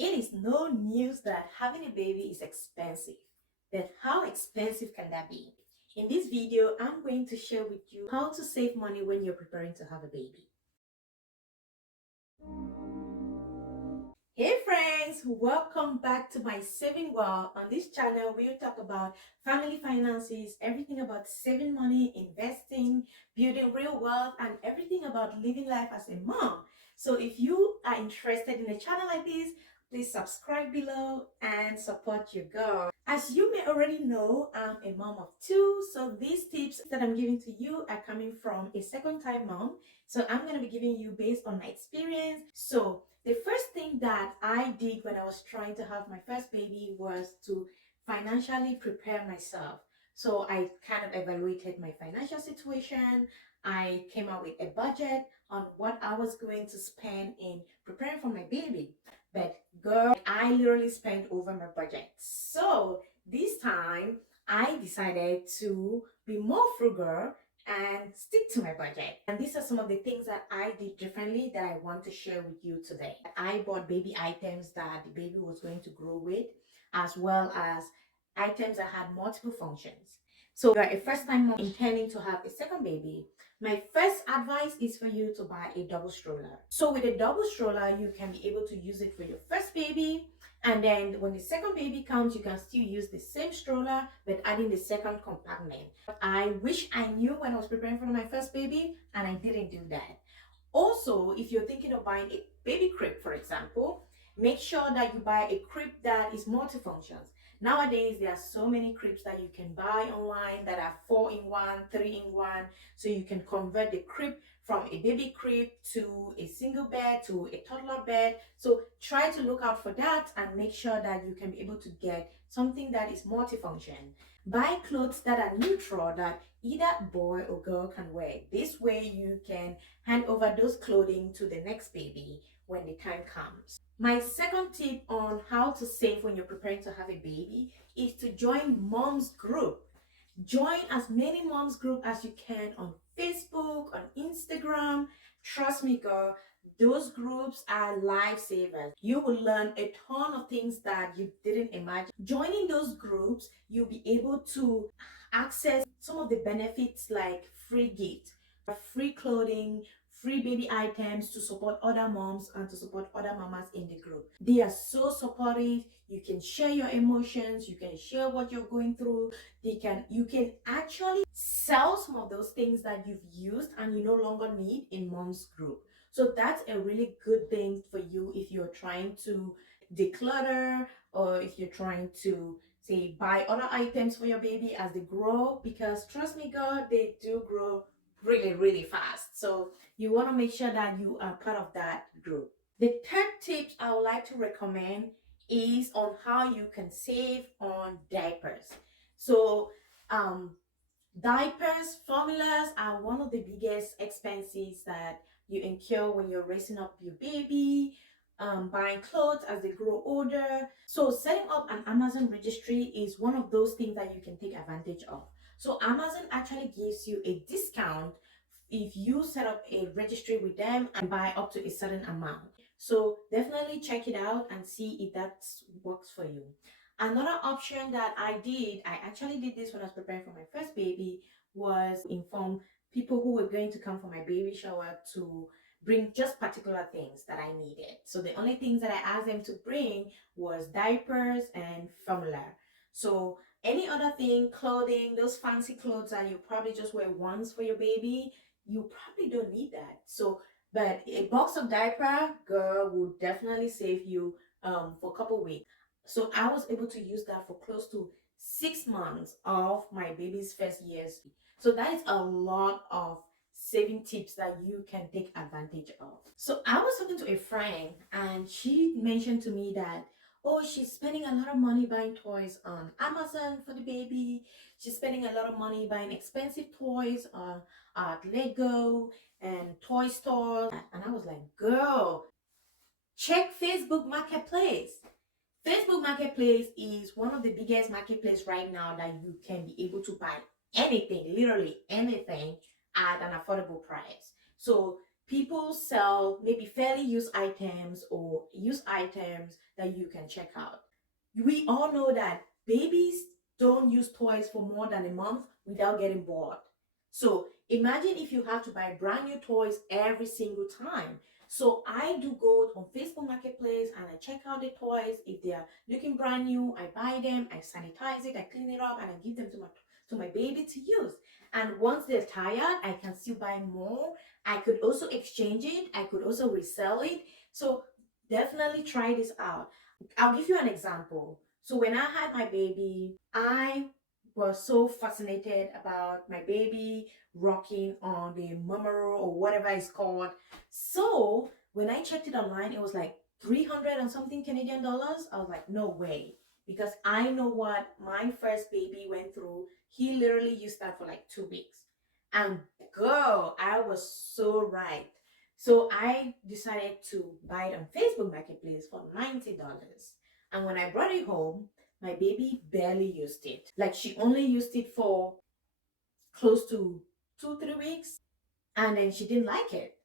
It is no news that having a baby is expensive. But how expensive can that be? In this video, I'm going to share with you how to save money when you're preparing to have a baby. Hey friends, welcome back to my saving world. On this channel, we'll talk about family finances, everything about saving money, investing, building real wealth, and everything about living life as a mom. So if you are interested in a channel like this, please subscribe below and support your girl. As you may already know, I'm a mom of two, so these tips that I'm giving to you are coming from a second-time mom. So I'm going to be giving you based on my experience. So the first thing that I did when I was trying to have my first baby was to financially prepare myself. So I kind of evaluated my financial situation. I came up with a budget on what I was going to spend in preparing for my baby. But girl, I literally spent over my budget. So this time I decided to be more frugal and stick to my budget. And these are some of the things that I did differently that I want to share with you today. I bought baby items that the baby was going to grow with, as well as items that had multiple functions. So if you're a first time mom intending to have a second baby, my first advice is for you to buy a double stroller. So with a double stroller, you can be able to use it for your first baby, and then when the second baby comes, you can still use the same stroller but adding the second compartment. I wish I knew when I was preparing for my first baby, and I didn't do that. Also, if you're thinking of buying a baby crib, for example, make sure that you buy a crib that is multifunctions. Nowadays, there are so many cribs that you can buy online that are 4-in-1, 3-in-1. So you can convert the crib from a baby crib to a single bed to a toddler bed. So try to look out for that and make sure that you can be able to get something that is multifunction. Buy clothes that are neutral that either boy or girl can wear. This way you can hand over those clothing to the next baby when the time comes. My second tip on how to save when you're preparing to have a baby is to join mom's group. Join as many moms group as you can on Facebook, on Instagram. Trust me, girl, those groups are lifesavers. You will learn a ton of things that you didn't imagine. Joining those groups, you'll be able to access some of the benefits like free gifts, free clothing, free baby items to support other moms and to support other mamas in the group. They are so supportive. You can share your emotions, you can share what you're going through. You can actually sell some of those things that you've used and you no longer need in mom's group. So that's a really good thing for you if you're trying to declutter, or if you're trying to say buy other items for your baby as they grow, because trust me girl, they do grow really fast. So you want to make sure that you are part of that group. The third tip I would like to recommend is on how you can save on diapers. So diapers, formulas are one of the biggest expenses that you incur when you're raising up your baby, buying clothes as they grow older. So setting up an Amazon registry is one of those things that you can take advantage of. So Amazon actually gives you a discount if you set up a registry with them and buy up to a certain amount. So definitely check it out and see if that works for you. Another option that I actually did this when I was preparing for my first baby, was inform people who were going to come for my baby shower to bring just particular things that I needed. So the only things that I asked them to bring was diapers and formula. So any other thing, clothing, those fancy clothes that you probably just wear once for your baby, you probably don't need that. So, but a box of diaper, girl, will definitely save you for a couple weeks. So I was able to use that for close to 6 months of my baby's first years. So that is a lot of saving tips that you can take advantage of. So I was talking to a friend and she mentioned to me that, oh, she's spending a lot of money buying toys on Amazon for the baby. She's spending a lot of money buying expensive toys at Lego and toy stores. And I was like, girl, check Facebook Marketplace. Facebook Marketplace is one of the biggest marketplace right now that you can be able to buy anything, literally anything, at an affordable price. So people sell maybe fairly used items or used items that you can check out. We all know that babies don't use toys for more than a month without getting bored. So imagine if you have to buy brand new toys every single time. So I do go on Facebook Marketplace and I check out the toys. If they are looking brand new, I buy them, I sanitize it, I clean it up, and I give them to my baby to use. And once they're tired, I can still buy more. I could also exchange it. I could also resell it. So definitely try this out. I'll give you an example. So when I had my baby, I was so fascinated about my baby rocking on the murmur or whatever it's called. So when I checked it online, it was like 300 and something Canadian dollars. I was like, no way. Because I know what my first baby went through. He literally used that for like 2 weeks. And girl, I was so right. So I decided to buy it on Facebook Marketplace for $90. And when I brought it home, my baby barely used it. Like she only used it for close to 2, 3 weeks, and then she didn't like it.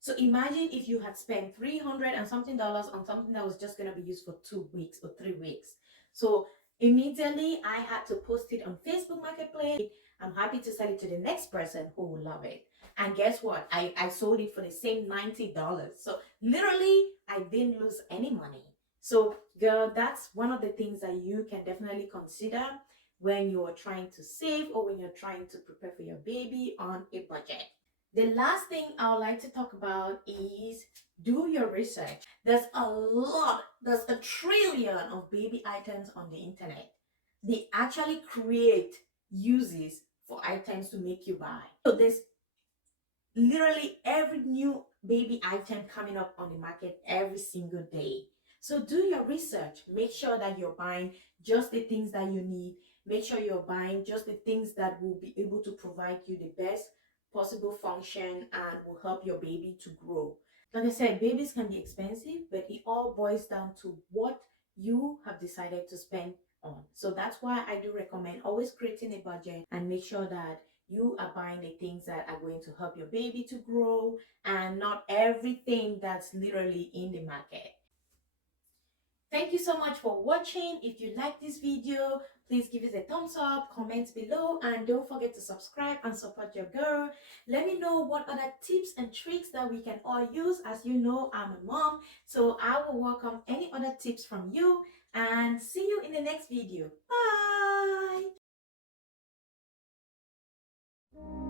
So imagine if you had spent 300 and something dollars on something that was just going to be used for 2 weeks or 3 weeks. So immediately I had to post it on Facebook Marketplace. I'm happy to sell it to the next person who will love it. And guess what? I sold it for the same $90. So literally, I didn't lose any money. So girl, that's one of the things that you can definitely consider when you're trying to save or when you're trying to prepare for your baby on a budget. The last thing I would like to talk about is do your research. There's a trillion of baby items on the internet. They actually create uses for items to make you buy. So there's literally every new baby item coming up on the market every single day. So do your research. Make sure that you're buying just the things that you need. Make sure you're buying just the things that will be able to provide you the best possible function and will help your baby to grow. Like I said, babies can be expensive, but it all boils down to what you have decided to spend on. So that's why I do recommend always creating a budget and make sure that you are buying the things that are going to help your baby to grow and not everything that's literally in the market. Thank you so much for watching. If you like this video, please give us a thumbs up, comment below, and don't forget to subscribe and support your girl. Let me know what other tips and tricks that we can all use. As you know, I'm a mom, so I will welcome any other tips from you, and see you in the next video. Bye!